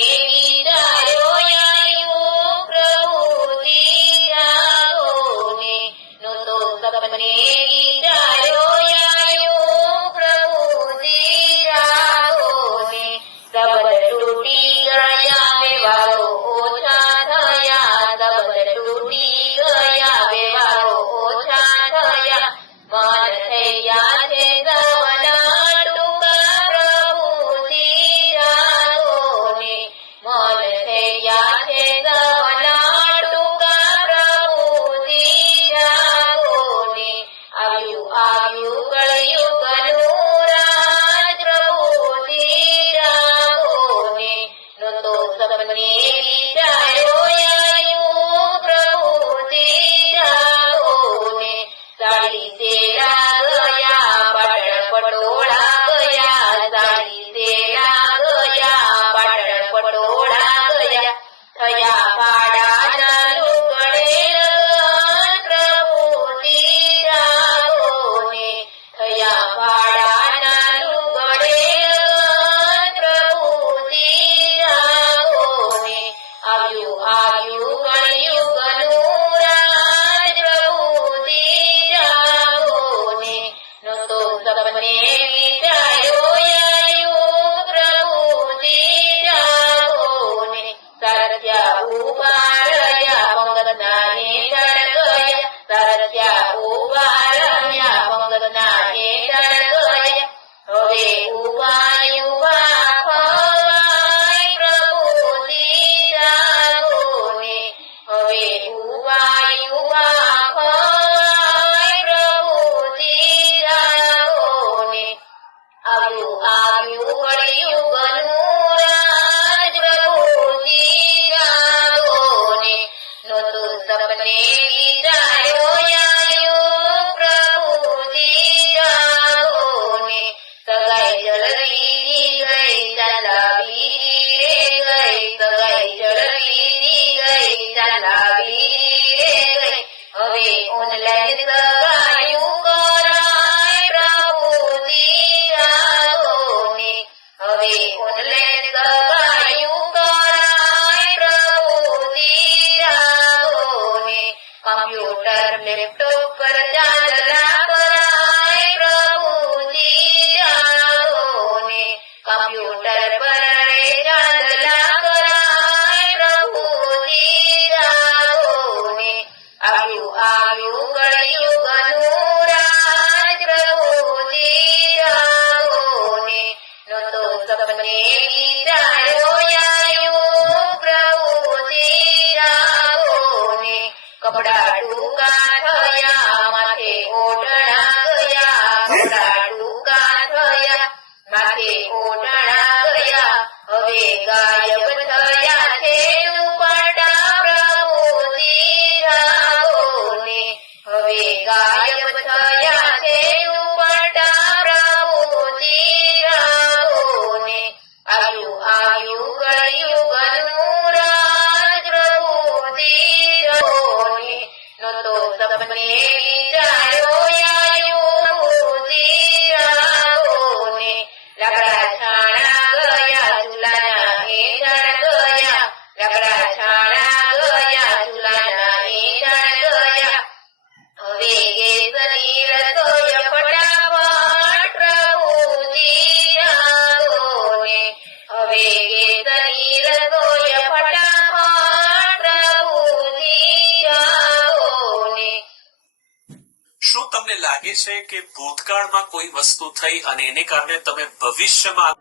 વિચાર્યો આયો પ્રભુજી જાગો ને નહોતો સપને વિચાર્યો આયો પ્રભુજી જાગો ને શબ્દ તૂટી ગયા વ્યવહારો ઓછા થયા શબ્દ તૂટી ગયા વ્યવહારો ઓછા થયા મન થયા છે સવના ટૂંકા પ્રભુજી જાગો ને મન થયા છે સવના ટૂંકા પ્રભુજી જાગો ને આવ્યું કળયુગનું રાજ પ્રભુજી જાગો ને નહોતો સપને વિચાર્યો આયો પ્રભુજી જાગો ને સાડી તેરા ગયા પાટણ પટોળા ગયા સાડી તેરા ગયા પાટણ પટોળા ગયા થયા પાડાના લુગડે લગન પ્રભુજી જાગો ને થયા પાડાના લુગડે લગન પ્રભુજી જાગો ને આવ્યું કળયુગનું રાજ પ્રભુજી જાગો ને નહોતો સપને વિચાર્યો આયો પ્રભુજી જાગો ને સારથિયા ઉભા રહ્યા પંગતના હેઠળ ગયા સારથિયા ઉભા રહ્યા પંગતના હેઠળ ગયા હવે ઉભા ખવાય પ્રભુજી જાગો ને હવે ઉભા ખવાય પ્રભુજી જાગો ને આવ્યું કળયુગનું રાજ પ્રભુજી જાગો ને નહોતો સપને વિચાર્યો આયો પ્રભુજી જાગો ને સગાઈ જળવી ગઈ ચાલાવી રે ગઈ સગાઈ જળવી ગઈ ચાલાવી રે ગઈ હવે ઓનલાઈન સગાયું કરાય પ્રભુજી જાગો ને હવે ઓનલાઈન સગાયું કરાય પ્રભુજી જાગો ને કમ્પ્યુટર લેપટોપ પર ચાંદલા કરાય પ્રભુજી જાગો ને કમ્પ્યુટર પર ચાંદલા કરાય પ્રભુજી જાગો ને આવ્યું કળયુગનું રાજ પ્રભુજી જાગો ને નહોતો સપને વિચાર્યો આયો પ્રભુજી જાગો ને કપડા ટૂંકા થયા માથે ઓઢણા ગયા કપડા ટૂંકા થયા માથે ઓઢણા ગયા હવે ગાયબ થયા છે દુપટ્ટા પ્રભુજી જાગો ને હવે ગાયબ થયા છે દુપટ્ટા પ્રભુજી જાગો ને આવ્યું કળયુગનું રાજ પ્રભુજી જાગો ને નહોતો સપને વિચાર્યો આયો પ્રભુજી જાગો ને લાકડા છાણા ગયા ચૂલાના હેઠળ ગયા લાકડા છાણા ગયા ચૂલાના હેઠળ ગયા હવે ગેસની રસોઈ ફટાફટ પ્રભુજી જાગો ને હવે ગેસની રસોઈ ફટાફટ પ્રભુજી જાગો ને શું તમને લાગે છે કે ભૂતકાળમાં કોઈ વસ્તુ થઈ અને એને કારણે તમે ભવિષ્યમાં